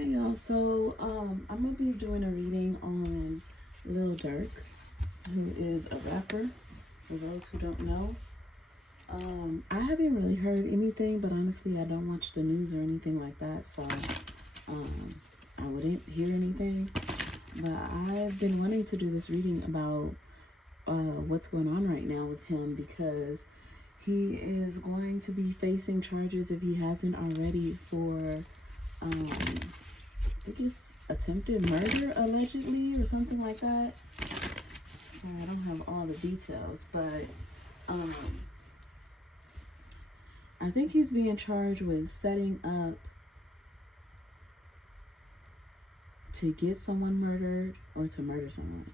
Hey y'all, so I'm gonna be doing a reading on Lil Durk, who is a rapper. For those who don't know, I haven't really heard anything, but honestly, I don't watch the news or anything like that, so I wouldn't hear anything. But I've been wanting to do this reading about what's going on right now with him because he is going to be facing charges if he hasn't already for I think it's attempted murder, allegedly, or something like that. Sorry, I don't have all the details, but I think he's being charged with setting up to get someone murdered or to murder someone.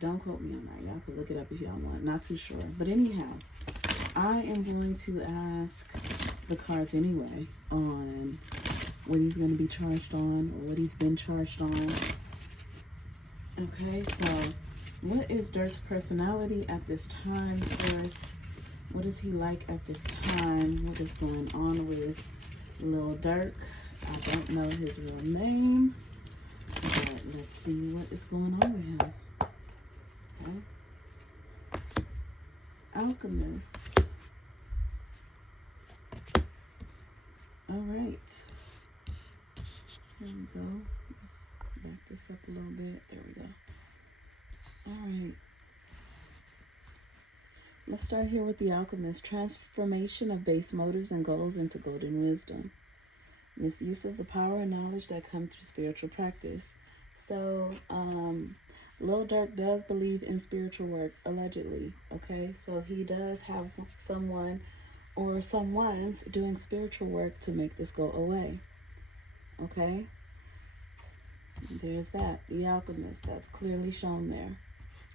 Don't quote me on that. Y'all can look it up if y'all want. Not too sure. But anyhow, I am going to ask the cards anyway on what he's going to be charged on or what he's been charged on. Okay, so what is Durk's personality at this time, source? What is he like at this time? What is going on with Lil Durk? I don't know his real name, but let's see what is going on with him. Okay. Alchemist. All right. There we go. Let's back this up a little bit. There we go. All right. Let's start here with the Alchemist. Transformation of base motives and goals into golden wisdom. Misuse of the power and knowledge that come through spiritual practice. So, Lil Durk does believe in spiritual work, allegedly. Okay, so he does have someone or someone's doing spiritual work to make this go away. Okay, there's that. The Alchemist, that's clearly shown there.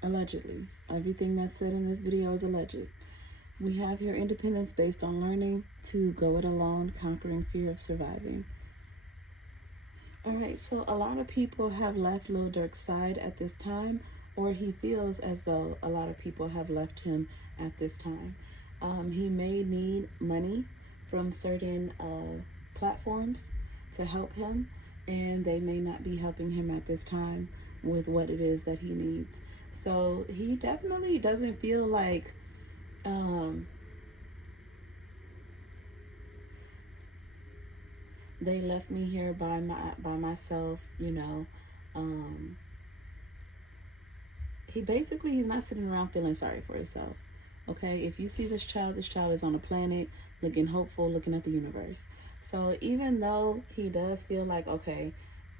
Allegedly. Everything that's said in this video is alleged. We have here independence based on learning to go it alone, conquering fear of surviving. All right, so a lot of people have left Lil Durk's side at this time, or he feels as though a lot of people have left him at this time. He may need money from certain platforms to help him, and they may not be helping him at this time with what it is that he needs. So he definitely doesn't feel like they left me here by myself, you know. He's not sitting around feeling sorry for himself. Okay, if you see this child is on a planet looking hopeful, looking at the universe. So even though he does feel like, okay,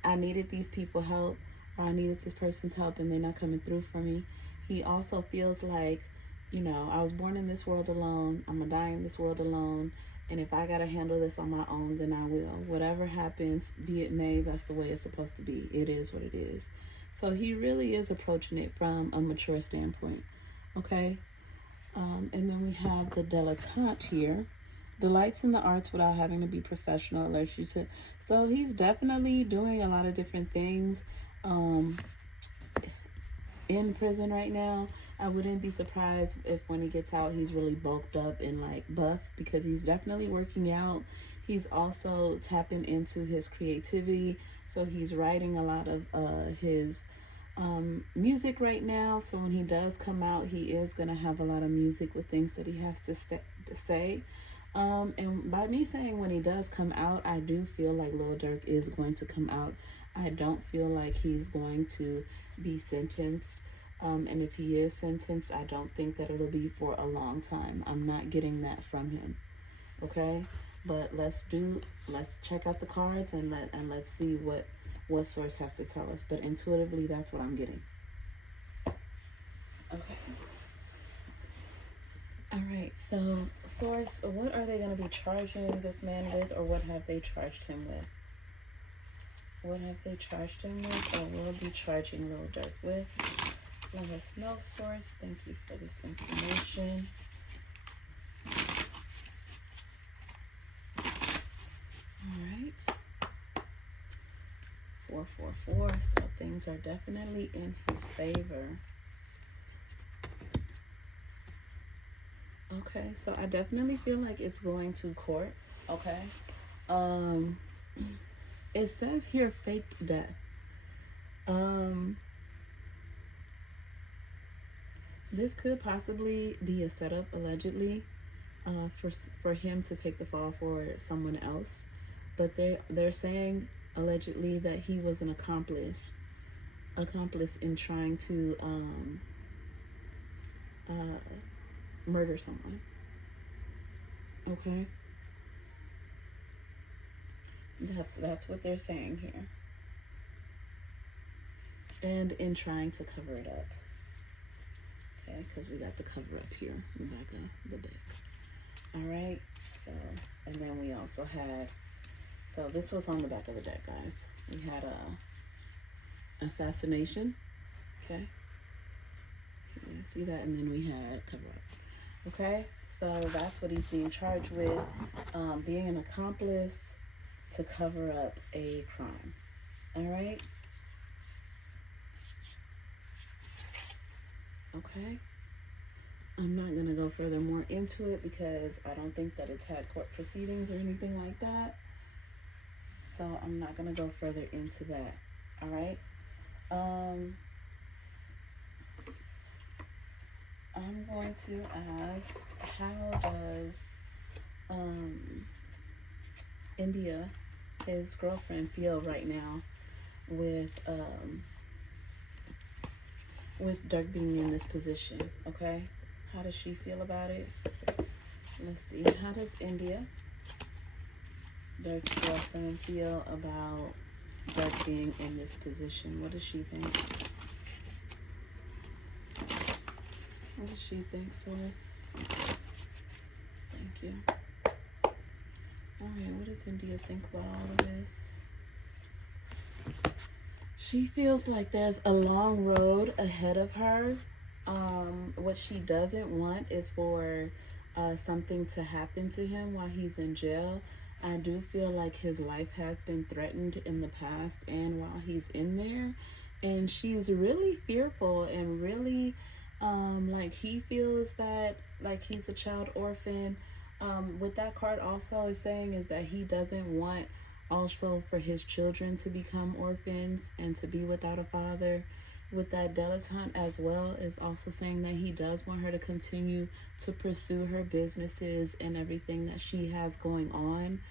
I needed these people help, or I needed this person's help and they're not coming through for me, he also feels like, you know, I was born in this world alone, I'm gonna die in this world alone, and if I gotta handle this on my own, then I will. Whatever happens, be it may, that's the way it's supposed to be. It is what it is. So he really is approaching it from a mature standpoint. Okay. And then we have the dilettante here. Delights in the arts without having to be professional. Alerts you to. So he's definitely doing a lot of different things in prison right now. I wouldn't be surprised if when he gets out, he's really bulked up and like buff, because he's definitely working out. He's also tapping into his creativity. So he's writing a lot of his music right now. So when he does come out, he is going to have a lot of music with things that he has to say. And by me saying when he does come out, I do feel like Lil Durk is going to come out. I don't feel like he's going to be sentenced. And if he is sentenced, I don't think that it'll be for a long time. I'm not getting that from him. Okay? But let's check out the cards and let's see what source has to tell us. But intuitively, that's what I'm getting. Okay. All right. So, source, what are they going to be charging this man with, or what have they charged him with? What have they charged him with, or will be charging Lil Durk with? Let us know, source. Thank you for this information. All right. 444. So things are definitely in his favor. Okay, so I definitely feel like it's going to court. Okay. it says here faked death. This could possibly be a setup, allegedly, for him to take the fall for someone else. But they're saying allegedly that he was an accomplice in trying to murder someone. Okay, that's what they're saying here, and in trying to cover it up. Okay, because we got the cover up here in the back of the deck. All right, so, and then we also had, so this was on the back of the deck, guys. We had a assassination. Okay, yeah, see that, and then we had cover up. Okay, so that's what he's being charged with, being an accomplice to cover up a crime. All right. Okay. I'm not going to go further more into it because I don't think that it's had court proceedings or anything like that. So I'm not going to go further into that. All right. I'm going to ask, how does India, his girlfriend, feel right now with Durk being in this position? Okay, how does she feel about it? Let's see. How does India, Durk's girlfriend, feel about Durk being in this position? What does she think? What does she think, Source? Thank you. All right, what does India think about all of this? She feels like there's a long road ahead of her. What she doesn't want is for something to happen to him while he's in jail. I do feel like his life has been threatened in the past and while he's in there. And she's really fearful and really like he feels that like he's a child orphan. What that card also is saying is that he doesn't want also for his children to become orphans and to be without a father. With that dilettante as well is also saying that he does want her to continue to pursue her businesses and everything that she has going on.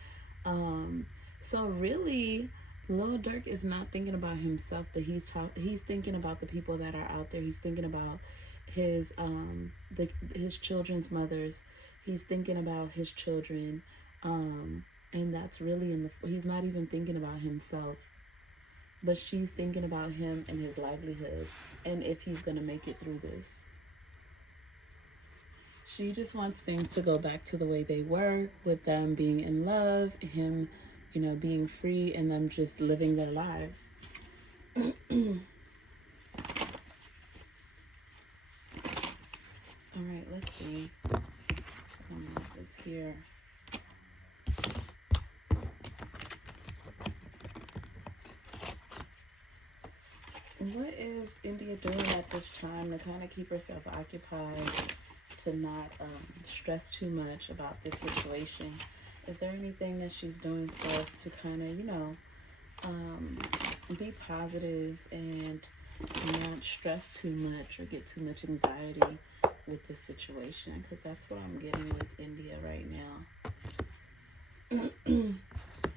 So really, Lil Durk is not thinking about himself, but he's thinking about the people that are out there. He's thinking about his his children's mothers. He's thinking about his children, and that's really he's not even thinking about himself, but she's thinking about him and his livelihood and if he's gonna make it through this. She just wants things to go back to the way they were, with them being in love, him, being free, and them just living their lives. All right, let's see. This here. What is India doing at this time to kind of keep herself occupied, to not stress too much about this situation? Is there anything that she's doing so as to kind of, be positive and not stress too much or get too much anxiety with this situation? Because that's what I'm getting with India right now.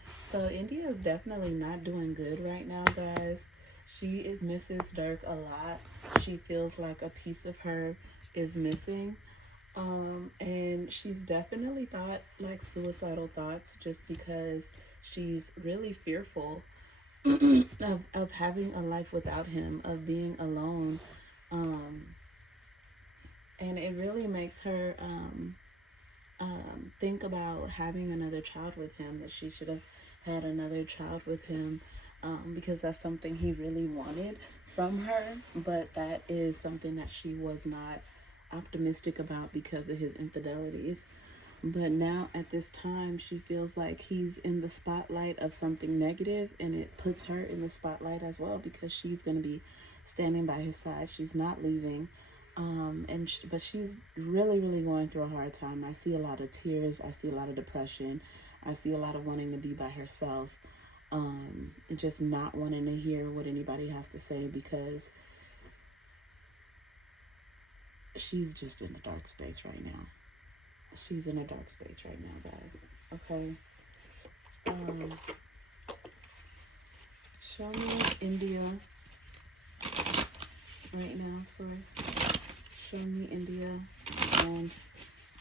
So India is definitely not doing good right now, guys. She misses Durk a lot. She feels like a piece of her is missing. And she's definitely thought like suicidal thoughts just because she's really fearful of having a life without him, of being alone. And it really makes her think about having another child with him, that she should have had another child with him, because that's something he really wanted from her, but that is something that she was not optimistic about because of his infidelities. But now at this time, she feels like he's in the spotlight of something negative, and it puts her in the spotlight as well because she's going to be standing by his side. She's not leaving. But she's really, really going through a hard time. I see a lot of tears. I see a lot of depression. I see a lot of wanting to be by herself. and just not wanting to hear what anybody has to say because she's just in a dark space right now. She's in a dark space right now, guys. Okay. Show me India right now, source. Show me India and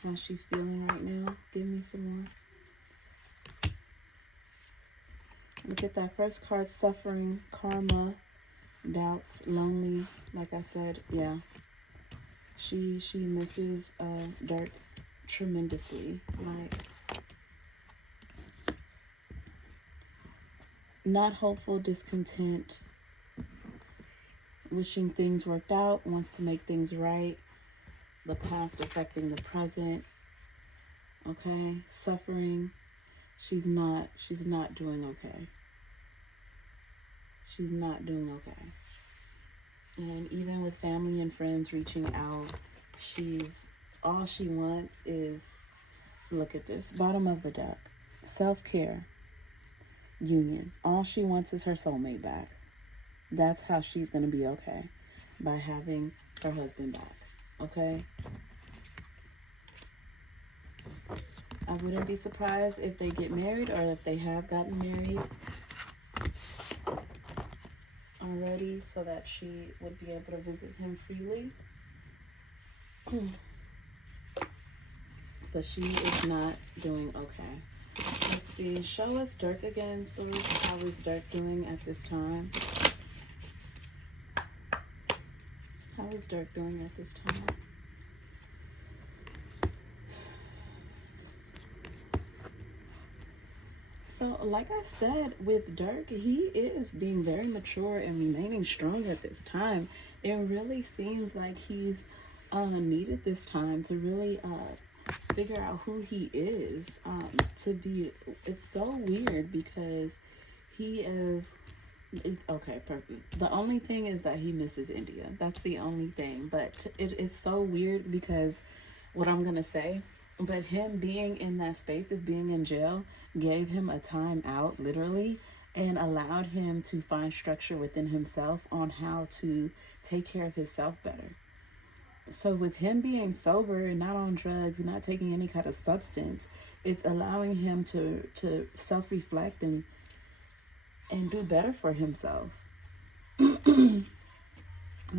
how she's feeling right now. Give me some more. Look at that first card, suffering, karma, doubts, lonely. Like I said, yeah. She misses Durk tremendously. Like, not hopeful, discontent, wishing things worked out, wants to make things right, the past affecting the present. Okay, suffering. She's not doing okay. She's not doing okay. And even with family and friends reaching out, all she wants is, look at this, bottom of the deck, self-care, union. All she wants is her soulmate back. That's how she's going to be okay, by having her husband back. Okay? I wouldn't be surprised if they get married or if they have gotten married already, so that she would be able to visit him freely. But she is not doing okay. Let's see. Show us Durk again. So how is Durk doing at this time? How is Durk doing at this time? So, like I said, with Durk, he is being very mature and remaining strong at this time. It really seems like he's needed this time to really figure out who he is. It's so weird because he is, okay, perfect. The only thing is that he misses India. That's the only thing. But it's so weird because what I'm going to say, but him being in that space of being in jail gave him a time out, literally, and allowed him to find structure within himself on how to take care of himself better. So with him being sober and not on drugs, not taking any kind of substance, it's allowing him to self-reflect and do better for himself.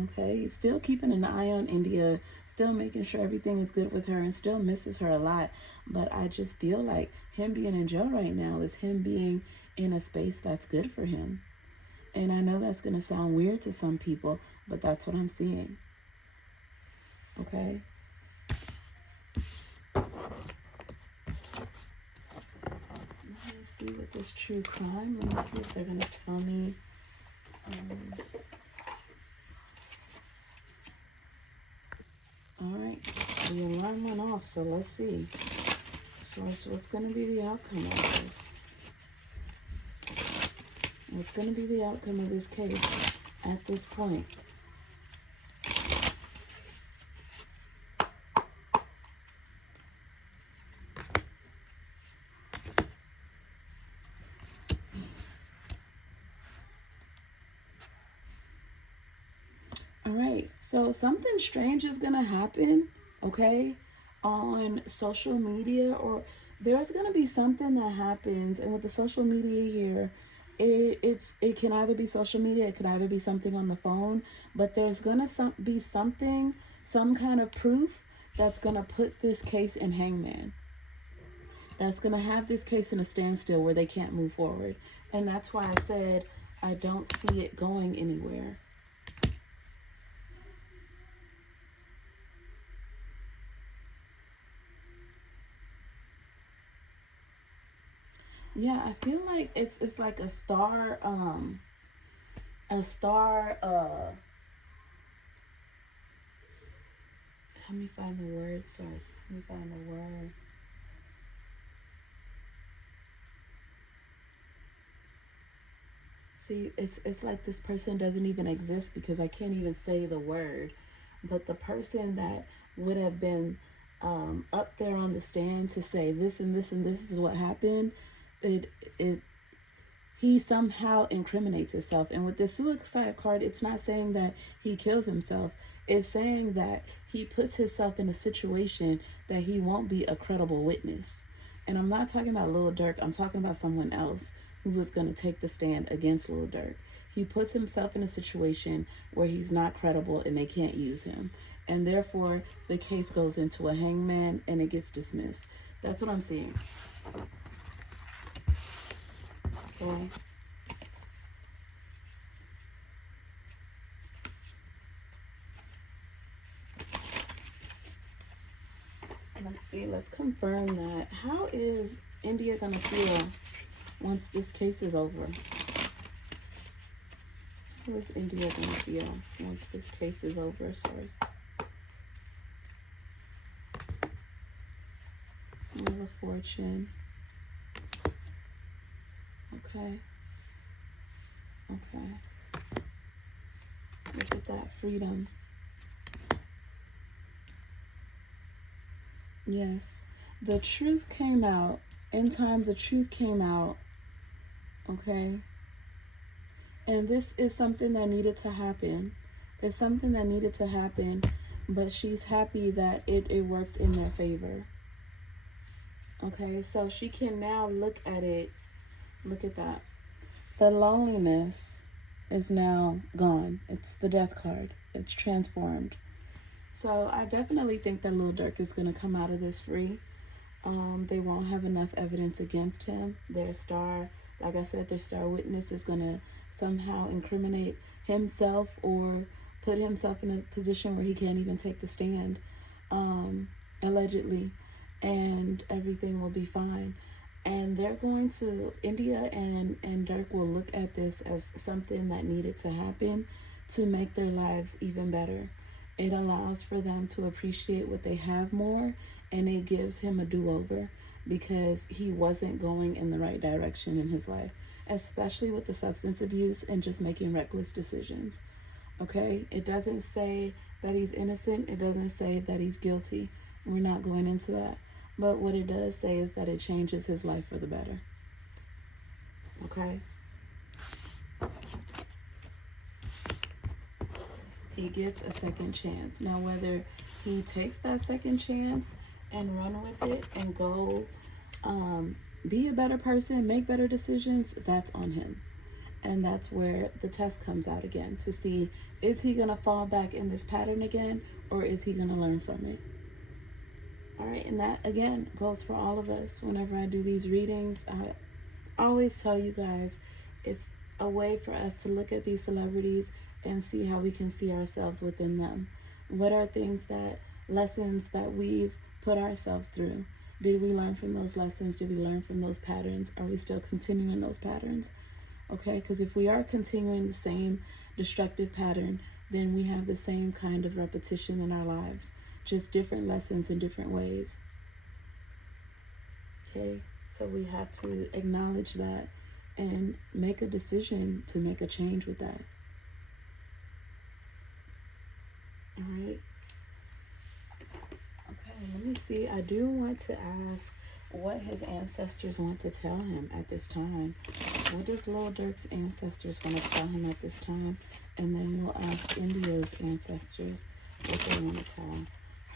Okay, he's still keeping an eye on India, still making sure everything is good with her, and still misses her a lot. But I just feel like him being in jail right now is him being in a space that's good for him. And I know that's going to sound weird to some people, but that's what I'm seeing. Okay? Let me see what this true crime, let me see if they're going to tell me. All right, the alarm went off, so let's see. Source, what's going to be the outcome of this? What's going to be the outcome of this case at this point? All right, so something strange is going to happen, okay, on social media, or there's going to be something that happens. And with the social media here, it can either be social media, it could either be something on the phone, but there's going to be something, some kind of proof that's going to put this case in hangman. That's going to have this case in a standstill where they can't move forward. And that's why I said I don't see it going anywhere. Yeah, I feel like it's like a star, let me find the word, source. Let me find the word. See, it's like this person doesn't even exist because I can't even say the word. But the person that would have been up there on the stand to say this and this and this is what happened, he somehow incriminates himself. And with the suicide card, it's not saying that he kills himself. It's saying that he puts himself in a situation that he won't be a credible witness. And I'm not talking about Lil Durk. I'm talking about someone else who was going to take the stand against Lil Durk. He puts himself in a situation where he's not credible and they can't use him. And therefore, the case goes into a hangman and it gets dismissed. That's what I'm seeing. Okay. Let's see. Let's confirm that. How is India going to feel once this case is over? How is India going to feel once this case is over, source? Wheel of Fortune. Okay. Okay. Look at that. Freedom. Yes. The truth came out. In time, the truth came out. Okay. And this is something that needed to happen. It's something that needed to happen. But she's happy that it worked in their favor. Okay. So she can now look at it. Look at that. The loneliness is now gone. It's the death card. It's transformed. So I definitely think that Lil Durk is going to come out of this free. They won't have enough evidence against him. Their star, like I said, their star witness is going to somehow incriminate himself or put himself in a position where he can't even take the stand, allegedly, and everything will be fine. And they're going to, India and Durk will look at this as something that needed to happen to make their lives even better. It allows for them to appreciate what they have more, and it gives him a do-over because he wasn't going in the right direction in his life, especially with the substance abuse and just making reckless decisions. Okay? It doesn't say that he's innocent. It doesn't say that he's guilty. We're not going into that. But what it does say is that it changes his life for the better. Okay? He gets a second chance. Now, whether he takes that second chance and run with it and go be a better person, make better decisions, that's on him. And that's where the test comes out again to see, is he going to fall back in this pattern again, or is he going to learn from it? All right, and that, again, goes for all of us. Whenever I do these readings, I always tell you guys, it's a way for us to look at these celebrities and see how we can see ourselves within them. What are lessons that we've put ourselves through? Did we learn from those lessons? Did we learn from those patterns? Are we still continuing those patterns? Okay, because if we are continuing the same destructive pattern, then we have the same kind of repetition in our lives. Just different lessons in different ways. Okay, so we have to acknowledge that and make a decision to make a change with that. All right. Okay, let me see. I do want to ask what his ancestors want to tell him at this time. What is Lil Durk's ancestors want to tell him at this time? And then we'll ask India's ancestors what they want to tell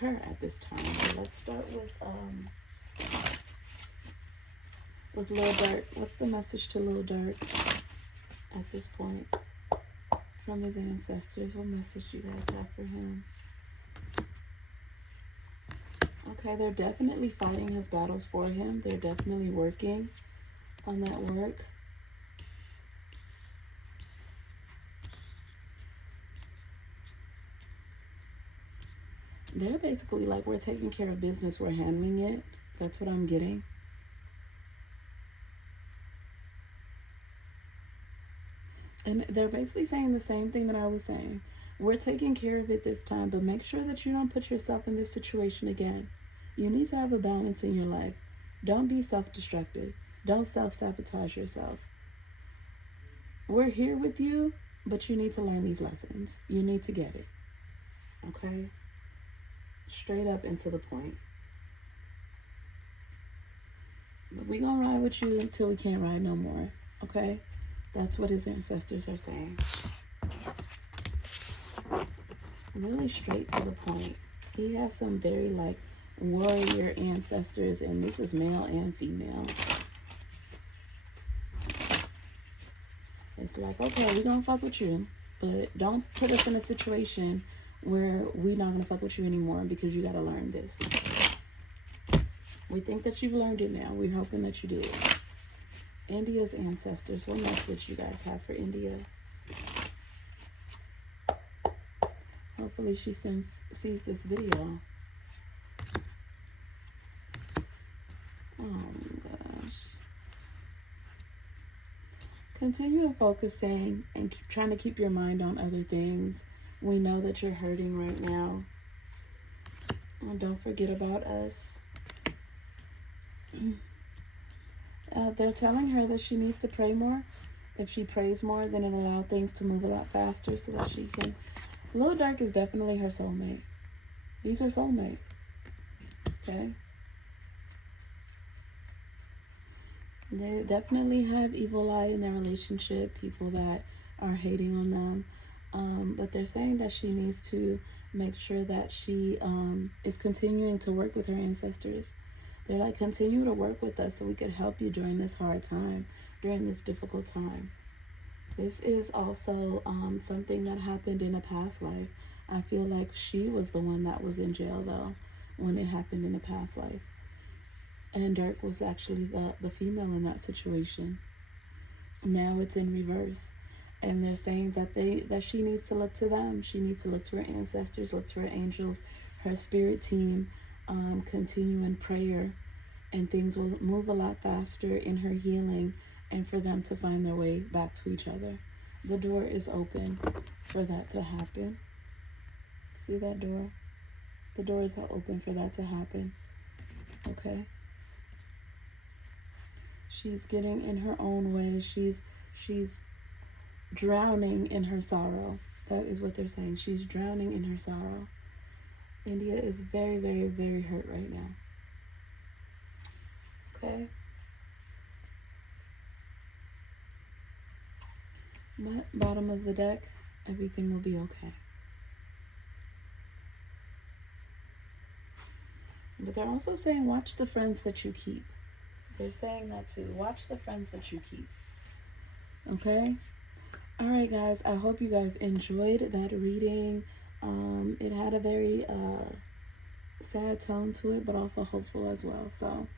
her at this time. So let's start with Lil Durk. What's the message to Lil Durk at this point from his ancestors? What message do you guys have for him? Okay, they're definitely fighting his battles for him. They're definitely working on that work. They're basically like, we're taking care of business, we're handling it. That's what I'm getting. And they're basically saying the same thing that I was saying. We're taking care of it this time, but make sure that you don't put yourself in this situation again. You need to have a balance in your life. Don't be self-destructive. Don't self-sabotage yourself. We're here with you, but you need to learn these lessons. You need to get it. Okay? Straight up and to the point. But we're going to ride with you until we can't ride no more. Okay? That's what his ancestors are saying. Really straight to the point. He has some very like warrior ancestors, and this is male and female. It's like, okay, we're gonna fuck with you, but don't put us in a situation where we're not gonna fuck with you anymore because you gotta learn this. We think that you've learned it now. We're hoping that you did. India's ancestors. What message you guys have for India? Hopefully she sees this video. Oh my gosh. Continue focusing and trying to keep your mind on other things. We know that you're hurting right now. And don't forget about us. They're telling her that she needs to pray more. If she prays more, then it'll allow things to move a lot faster so that she can... Little Durk is definitely her soulmate. He's her soulmate. Okay? They definitely have evil eye in their relationship, people that are hating on them. But they're saying that she needs to make sure that she is continuing to work with her ancestors. They're like, continue to work with us so we could help you during this hard time, during this difficult time. This is also something that happened in a past life. I feel like she was the one that was in jail, though, when it happened in a past life. And Durk was actually the female in that situation. Now it's in reverse. And they're saying that she needs to look to them. She needs to look to her ancestors, look to her angels, her spirit team, continue in prayer, and things will move a lot faster in her healing and for them to find their way back to each other. The door is open for that to happen. See that door? The door is open for that to happen. Okay? She's getting in her own way. She's drowning in her sorrow. That is what they're saying. She's drowning in her sorrow. India is very, very, very hurt right now. Okay? But bottom of the deck, everything will be okay. But they're also saying, watch the friends that you keep. They're saying that too. Watch the friends that you keep. Okay? All right, guys. I hope you guys enjoyed that reading. It had a very sad tone to it, but also hopeful as well. So,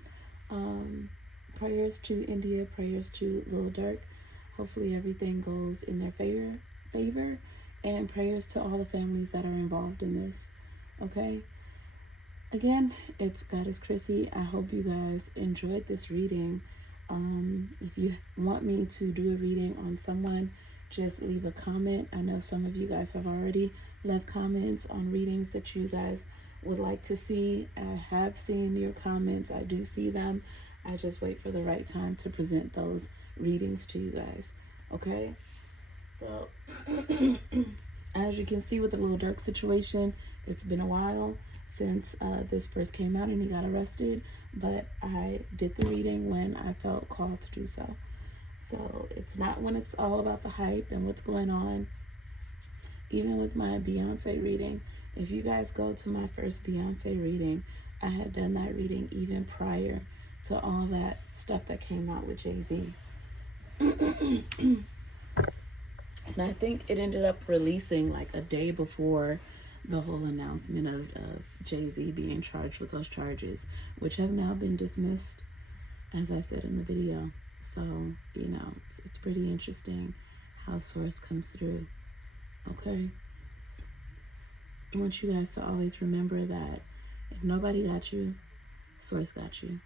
prayers to India, prayers to Little Durk. Hopefully everything goes in their favor, and prayers to all the families that are involved in this. Okay? Again, it's Goddess Chrissy. I hope you guys enjoyed this reading. If you want me to do a reading on someone, just leave a comment. I know some of you guys have already left comments on readings that you guys would like to see. I have seen your comments. I do see them. I just wait for the right time to present those readings to you guys. Okay? So, as you can see with the Little Durk situation, it's been a while since this first came out and he got arrested, but I did the reading when I felt called to do so. So it's not when it's all about the hype and what's going on. Even with my Beyonce reading, if you guys go to my first Beyonce reading, I had done that reading even prior to all that stuff that came out with Jay-Z. And I think it ended up releasing like a day before the whole announcement of Jay-Z being charged with those charges, which have now been dismissed, as I said in the video. So, you know, it's pretty interesting how Source comes through. Okay? I want you guys to always remember that if nobody got you, Source got you.